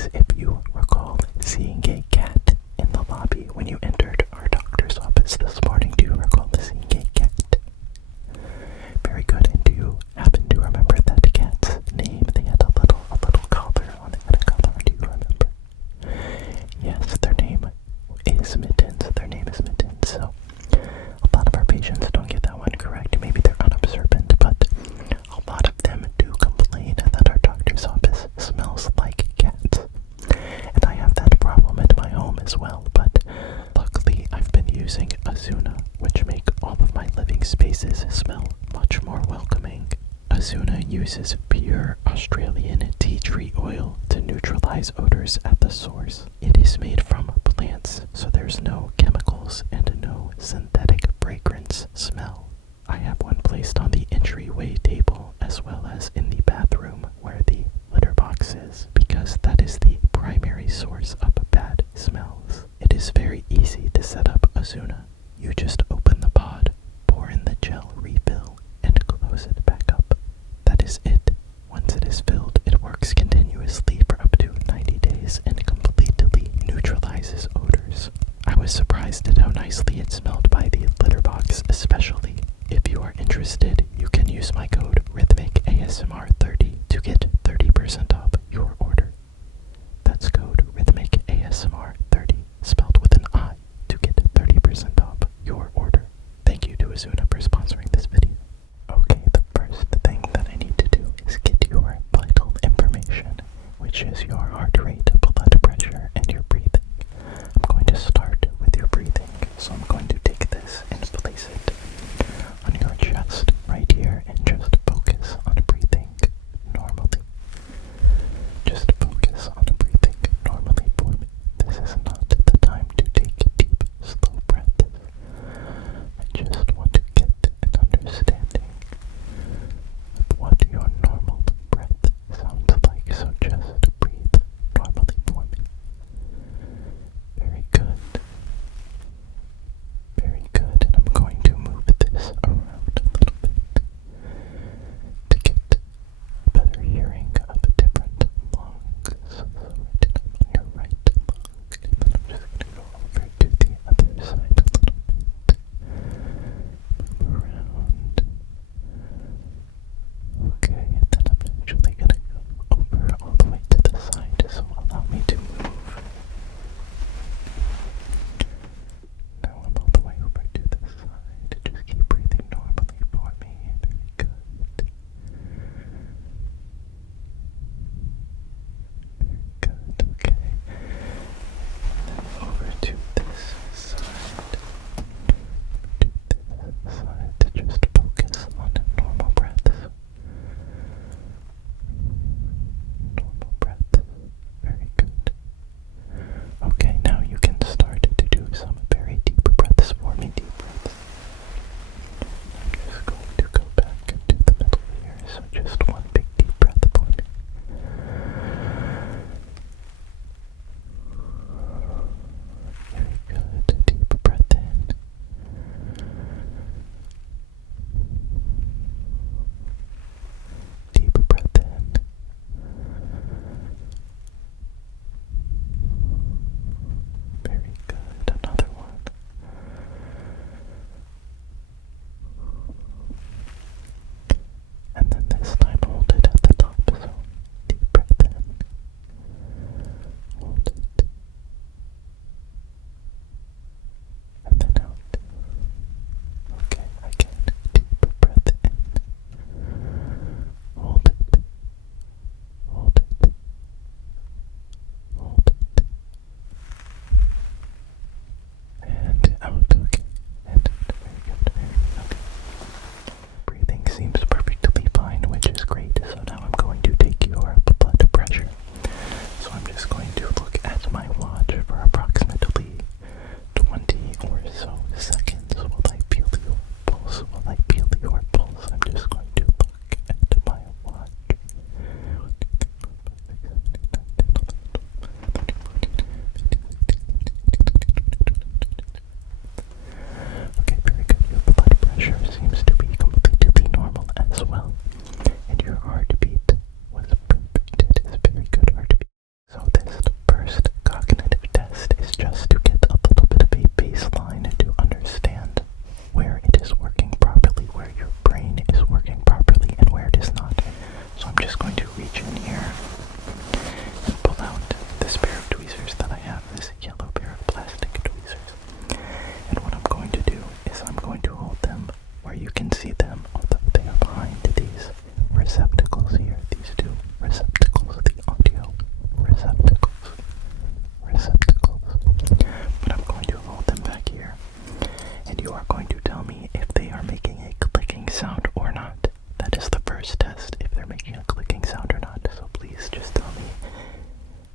is if you recall seeing a cat in the lobby when you entered our doctor's office this morning. Do you recall seeing a cat? Very good. And do you happen to remember that cat's name? They had a little collar on it. A collar. Do you remember? Yes, their name is Mittens. Their name is Mittens. So a lot of our patients don't get that one correct. Maybe they're unobservant, but a lot of them do complain that our doctor's office smells like cats. And I have that problem in my home as well, but luckily I've been using Azuna, which make all of my living spaces smell much more welcoming. Azuna uses pure Australian tea tree oil to neutralize odors at the source. It is made from plants, so there's no chemicals and no synthetic fragrance smell. I have one placed on the entryway table as well as in the bathroom where the litter box is, because that is the primary source of bad smells. It is very easy to set up Azuna. You just open the pod, pour in the gel refill, and close it back up. That is it. Once it is filled, it works continuously for up to 90 days and completely neutralizes odors. I was surprised at how nicely it smelled by the litter box, especially. If you are interested, you can use my code RhythmicASMR30 to get 30% off your order. That's code RhythmicASMR30, spelled with an I, to get 30% off your order. Thank you to Azuna for sponsoring this video. Okay, the first thing that I need to do is get your vital information, which is your heart rate, blood pressure, and your breathing. I'm going to start with your breathing, so I'm going to take this and place it on your chest right here and just focus on breathing normally. Just focus on breathing normally for me. This is not the time to take deep, slow breaths. I just want to get an understanding of what your normal breath sounds like, so just breathe normally for me. Very good.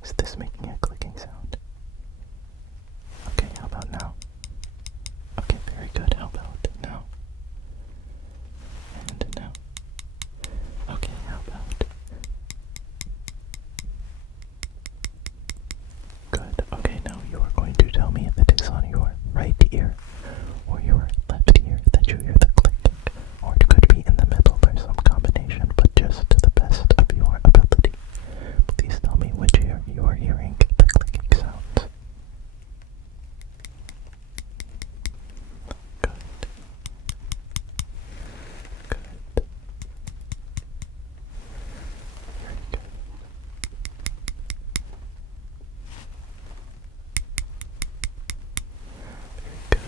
Is this making a clicking sound? Okay, how about now? Okay, very good. How about now? And now. Okay, how about? Good. Okay, now you are going to tell me if it is on your right ear or your left ear that you hear the clicking, or it could be in the middle or some combination, but just to the best of your ability. Please tell me which ear you are hearing the clicking sounds. Good. Good. Very good. Very good.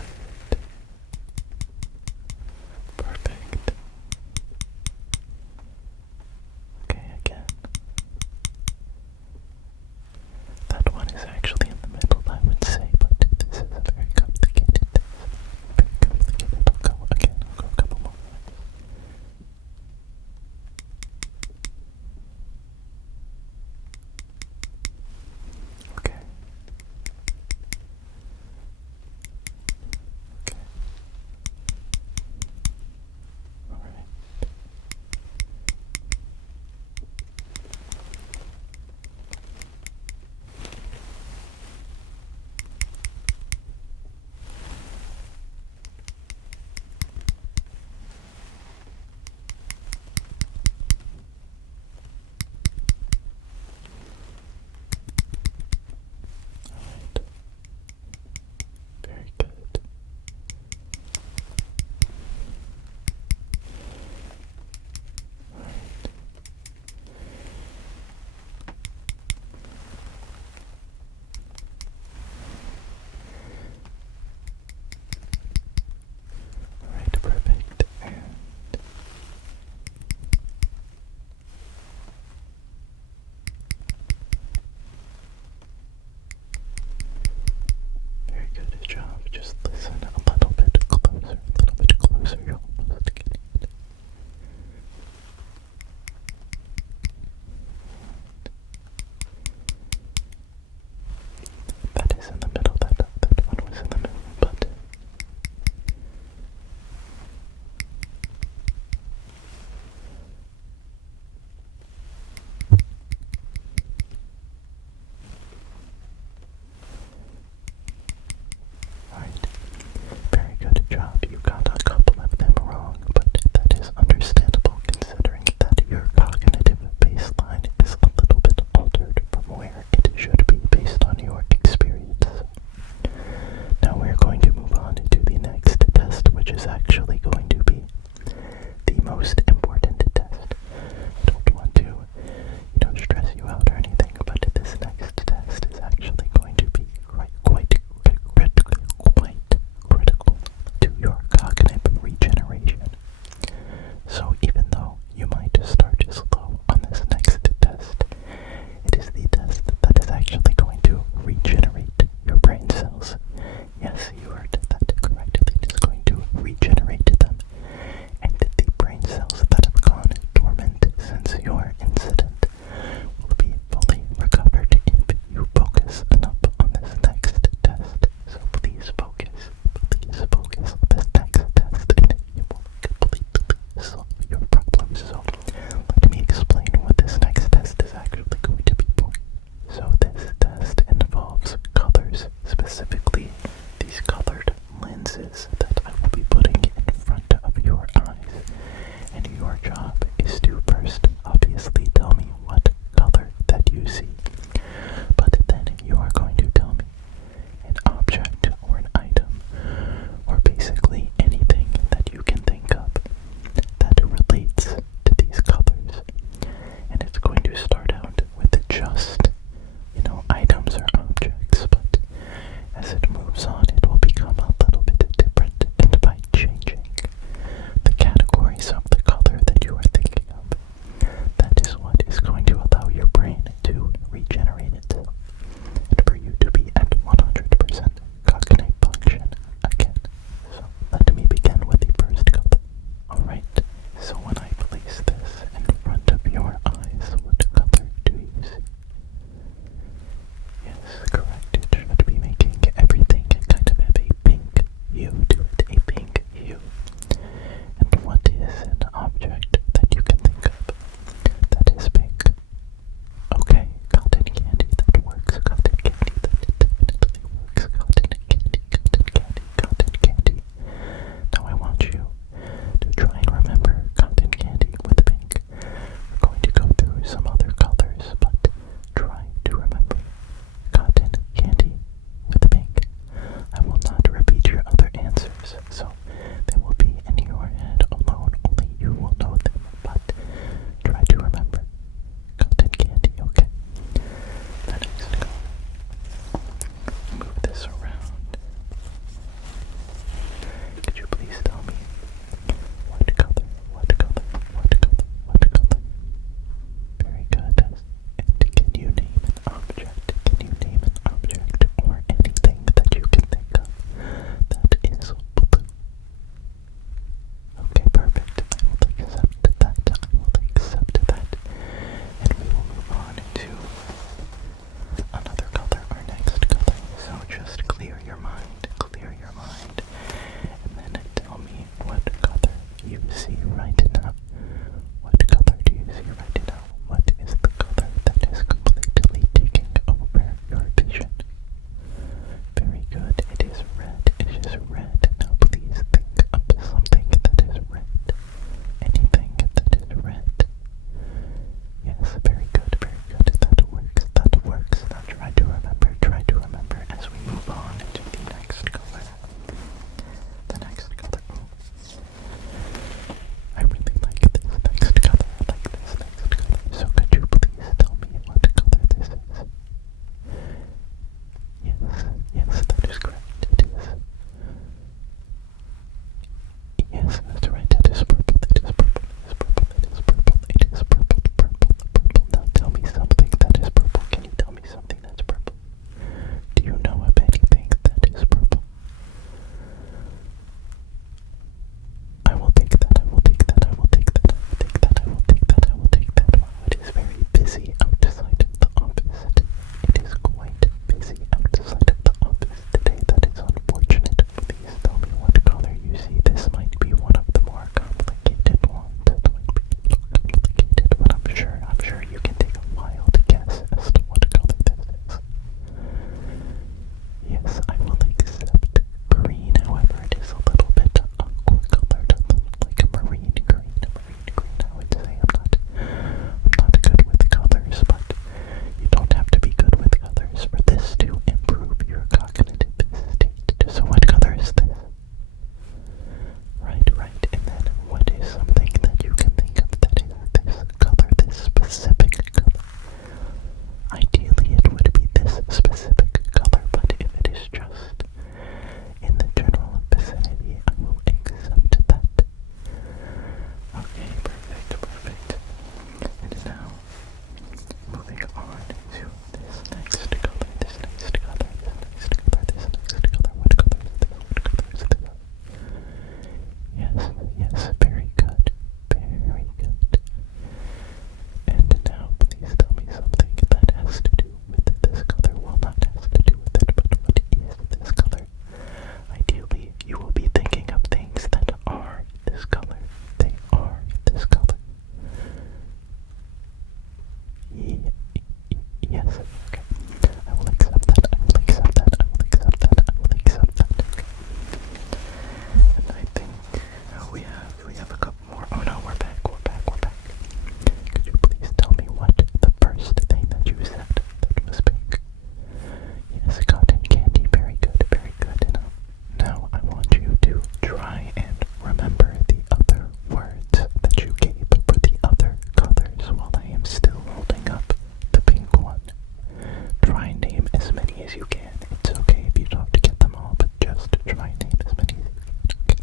as many as you can. It's okay if you don't get them all, but just try and name as many as you can, okay?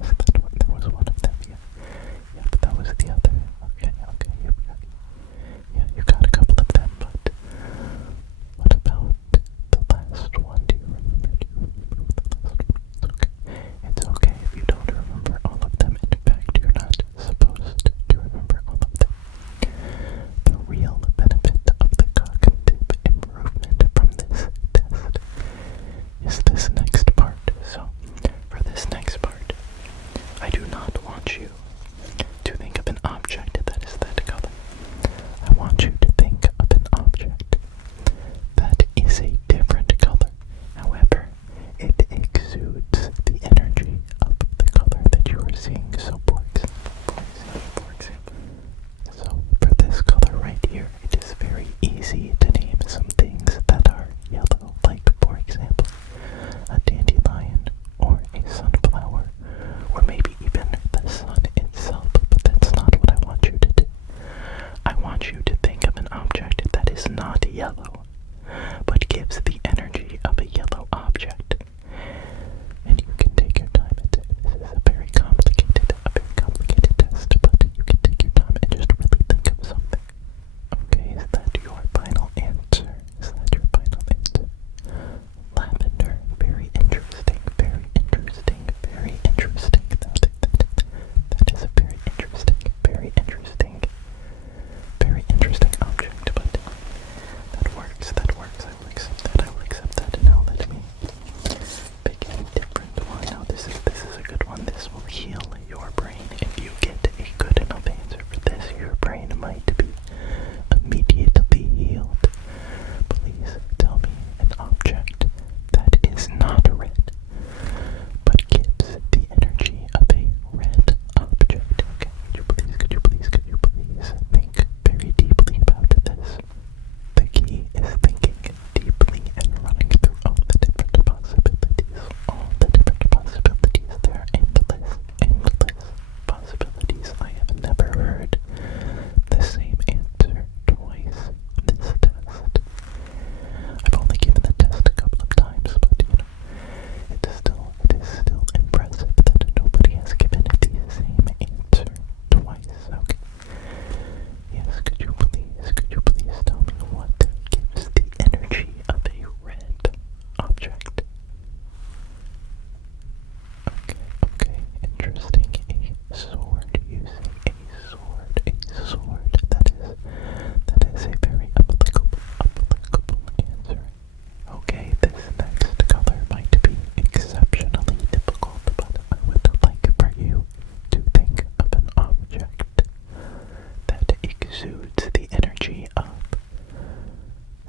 Yes, that was one of them, yeah. Yeah, but that was the other. Okay, you got a couple of them, but what about the last one? Do you remember the last one? It's okay if you don't remember all of them. In fact, you're not supposed to remember all of them. The real benefit of the cognitive improvement from this test is this next part. So, for this next part, I do not want you to think of an object that is that color. I want you to think of an object that is a different color. However, it exudes the energy of the color that you are seeing. So, for example, so for this color right here, it is very easy to name some things that are yellow, like, for example, a dandelion, or a sunflower, or maybe even the sun itself, but that's not what I want you to do. I want you to think of an object that is not yellow, but gives the energy of a yellow object. And you can take your time. This is a very complicated test, but you can take your time and just really think of something. Okay, is that your final answer? Is that your final answer? Lavender, very interesting, very interesting, very interesting. That is a very interesting, very interesting, very interesting object, but that works. I will accept that. Now let me pick a different one. Now this is a good one. This will heal your brain. If you get a good enough answer for this, your brain might be immediately healed. Please tell me an object that is not red, but gives the energy of a red object. Okay, could you please think very deeply about this? The key is thinking deeply and running through all the different possibilities. There are endless possibilities. I have never heard the same answer twice on this test. I've only given the test a couple of times, but it is still impressive that nobody has given it the same answer twice. Okay. Yes, could you please tell me what gives the energy of a red object? Okay, interesting. A sword, using a sword. That is a very applicable answer. Okay, this next color might be exceptionally difficult, but I would like for you to think of an object that exudes the energy of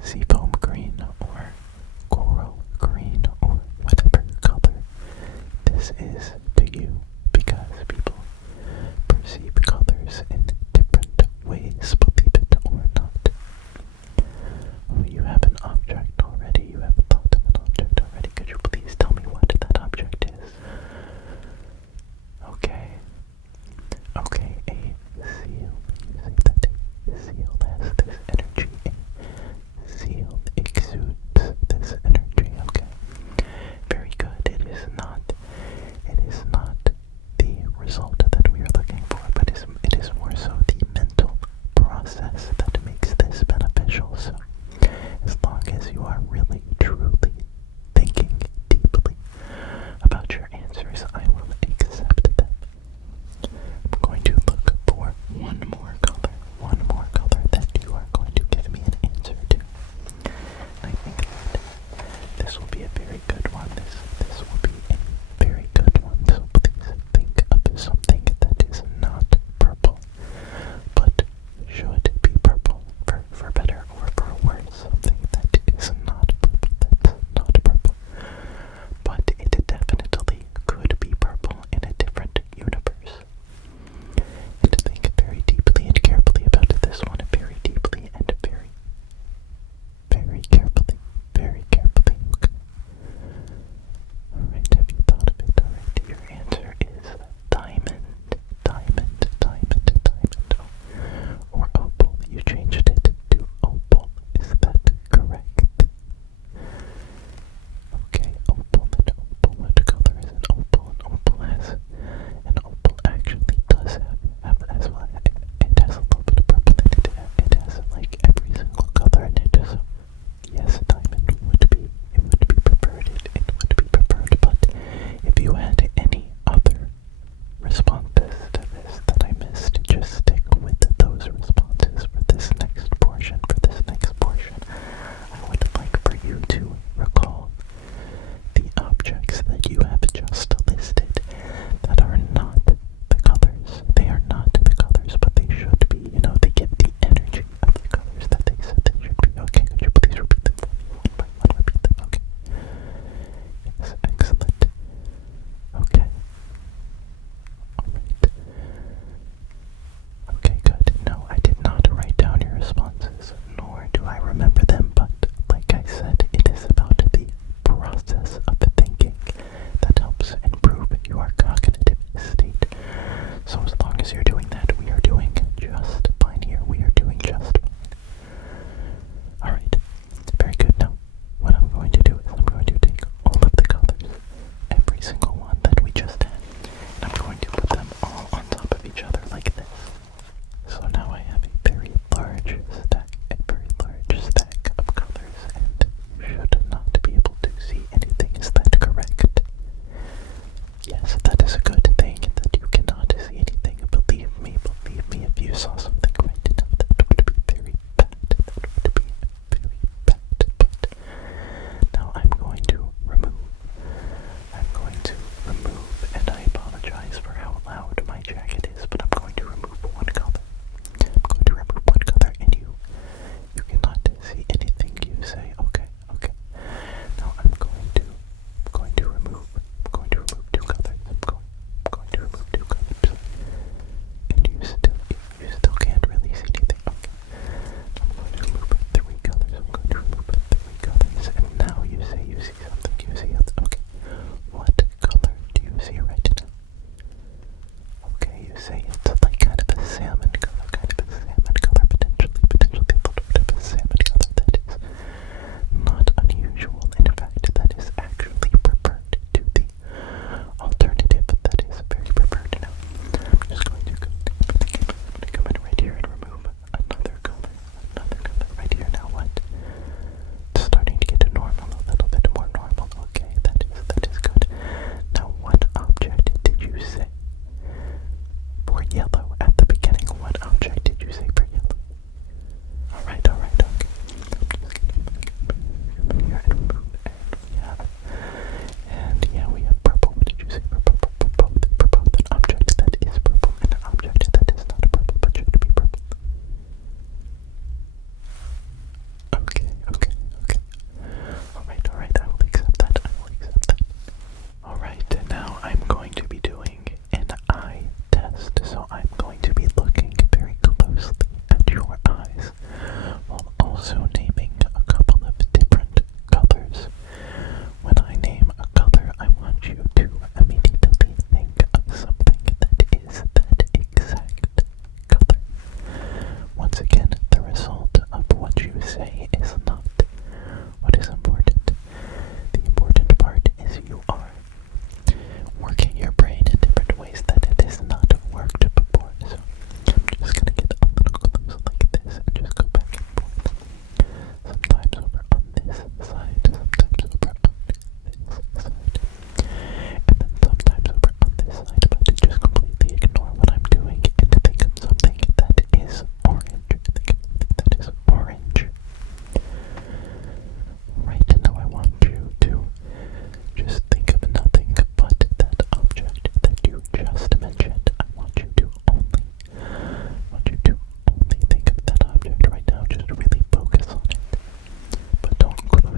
seafoam green or coral green or whatever color this is to you, because people perceive colors in different ways, believe it or not. Oh, you have an object already. You have thought of an object already. Could you please tell me what that object is? Okay, a seal. You say that a seal has this energy. A seal exudes this energy. Okay, very good. It is not the result that we are looking for, but it is more so the mental process that makes this beneficial. So, as long as you are really, truly thinking deeply about your answers, I will accept them. I'm going to look for one more color that you are going to give me an answer to. I think that this will be a very good one. This will be a very good one. So please think of something that is not purple, but should be purple, for better or for worse. Something that is not purple.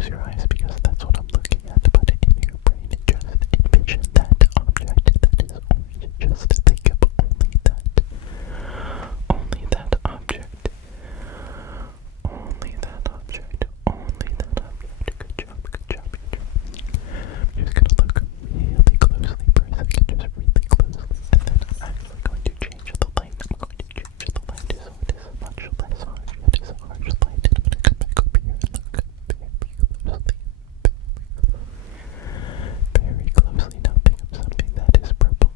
close your eyes because that's what I'm looking at, but in your brain, just envision that object that is orange. Just think of only that object. Only that object. Only that object. Good job, good job, good job. I'm just gonna look really closely for a second, just really closely, and then I'm actually going to change the light. I'm going to change the light so it is much less harsh. It is a harsh light, and I'm gonna come back over here and look very closely. Now think of something that is purple,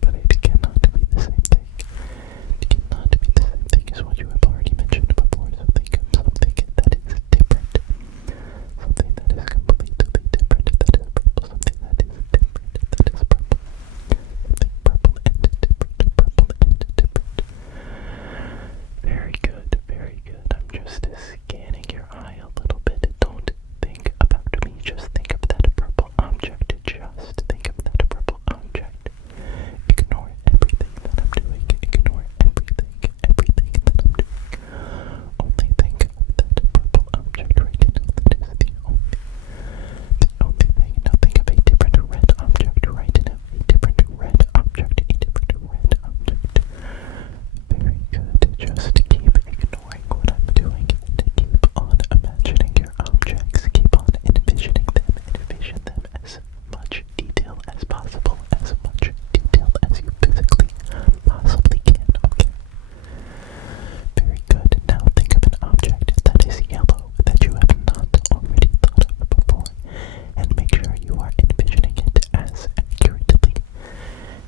but it cannot be the same thing. It cannot be the same thing as what you have already mentioned before, so think of something that is different. Something that is completely different, that is purple. Something that is different, that is purple. Something purple and different, purple and different. Very good, very good. I'm just scanning your eye a little bit. Don't think about me, just think of that purple object. Just think of that purple object. Ignore everything that I'm doing. Ignore everything that I'm doing. Only think of that purple object right now. That is the only thing. Now think of a different red object right now. A different red object. A different red object. Very good. Just keep ignoring what I'm doing and keep on imagining your objects. Keep on envisioning them. Envision them as much detail as possible. As much detail as you physically possibly can. Okay. Very good. Now think of an object that is yellow that you have not already thought of before, and make sure you are envisioning it as accurately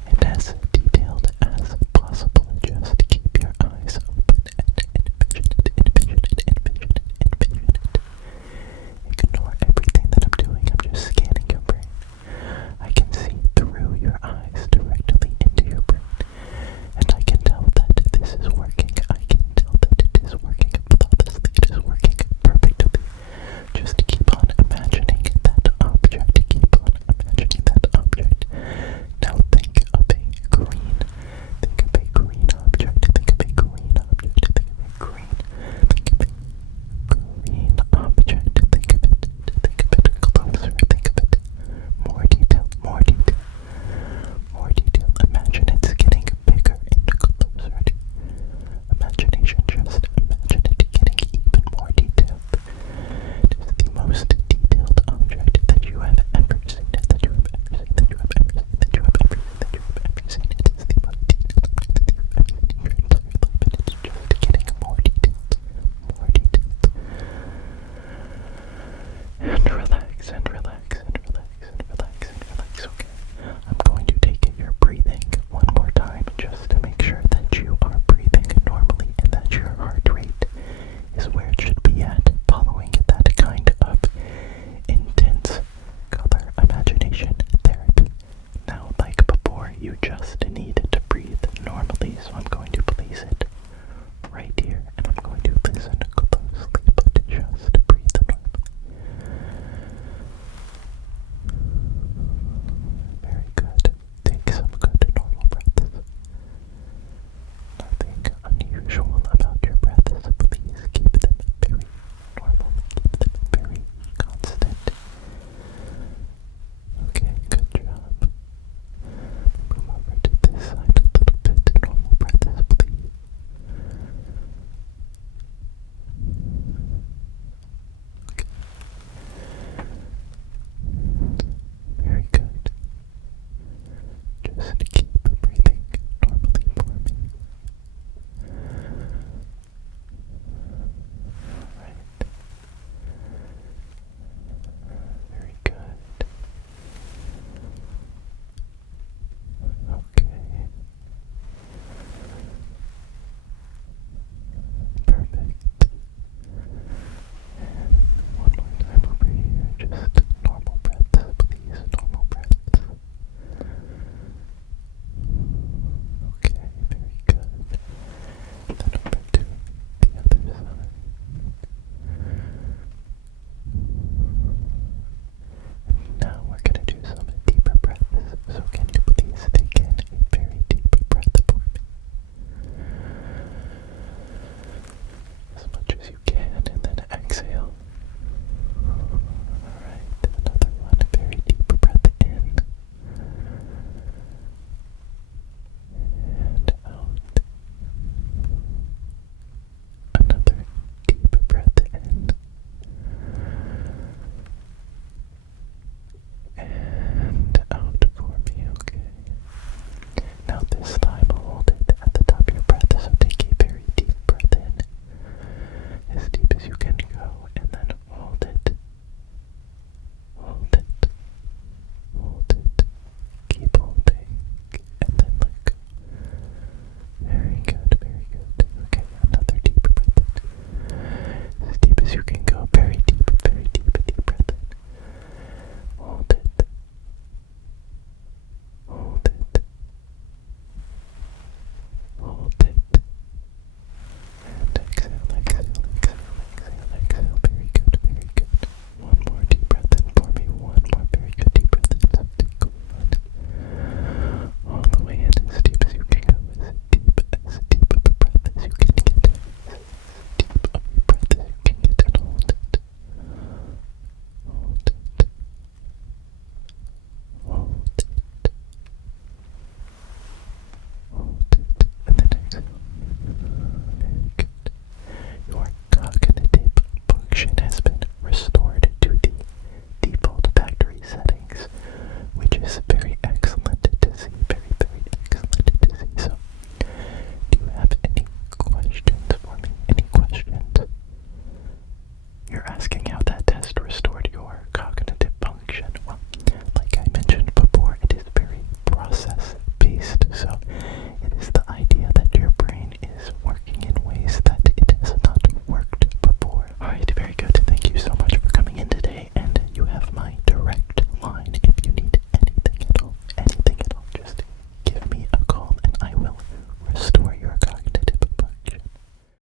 and as detailed as possible. Just keep your eyes open and envision it, envision it, envision it, envision it. Ignore everything that I'm doing. I'm just scanning your brain. I can see through your eyes directly into your brain, and I can tell that this is working. I can tell that it is working flawlessly. It is working perfectly. Just keep on imagining that object. Keep on imagining that object. Now think of a green. Think of a green object. Think of a green object. Think of a green. Think of a green object. Think of it. Think of it closer. Think of it. More detail. More detail. More detail. Imagine it's getting bigger and closer. Imagination. Just imagine it getting even more detailed. It is the most detailed object that you have ever seen. That you have ever seen. That you have ever seen. That you have ever seen. That you have ever seen. It is the most detailed object that you have ever seen in your entire life, and it's just getting more detailed. More detailed. And relax, and relax,